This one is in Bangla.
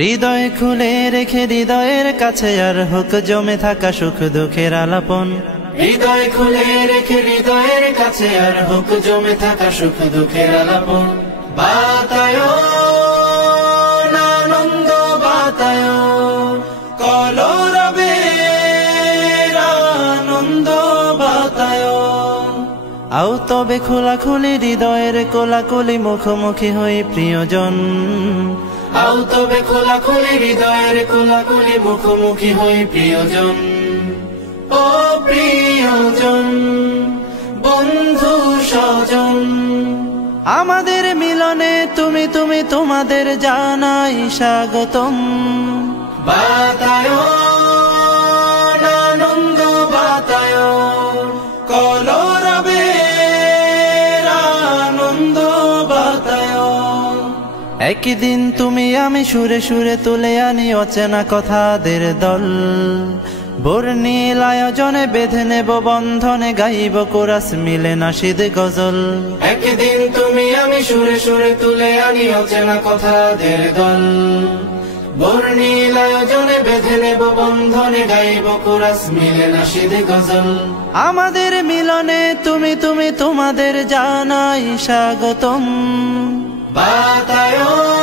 হৃদয় খুলে রেখে হৃদয়ের কাছে আর হোক জমে থাকা সুখ দুঃখের আলাপন। হৃদয় খুলে রেখে হৃদয়ের কাছে আর হোক জমে থাকা সুখ দুঃখের আলাপন। বাতায়ন আনন্দ বাতায়ন কলরবের আনন্দ বাতায়ন। আও তবে খোলাখুলি হৃদয়ের কোলাকুলি মুখোমুখি হই প্রিয়জন। আও তবে খোলাখুলি হৃদয়ের কোলাকুলি মুখোমুখি হই প্রিয়জন। ও প্রিয়জন বন্ধু স্বজন, আমাদের মিলনে তুমি তুমি তোমাদের জানাই স্বাগতম। বাতায়ন আনন্দ বাতায়ন কলরবের আনন্দ বাতায়ন। একদিন তুমি আমি সুরে সুরে তুলে আনি অচেনা কথাদের দল। বর্ণিল আয়োজনে বেঁধে নেব বন্ধনে গাইব কোরাস মিলে নাশিদ গজল। একদিন তুমি আমি সুরে সুরে তুলে আনি অচেনা কথাদের দল। বর্ণিল আয়োজনে বেঁধে নেব বন্ধনে গাইব কোরাস মিলে নাশিদ গজল। আমাদের মিলনে তুমি তুমি তোমাদের জানাই স্বাগতম। বাতায়ন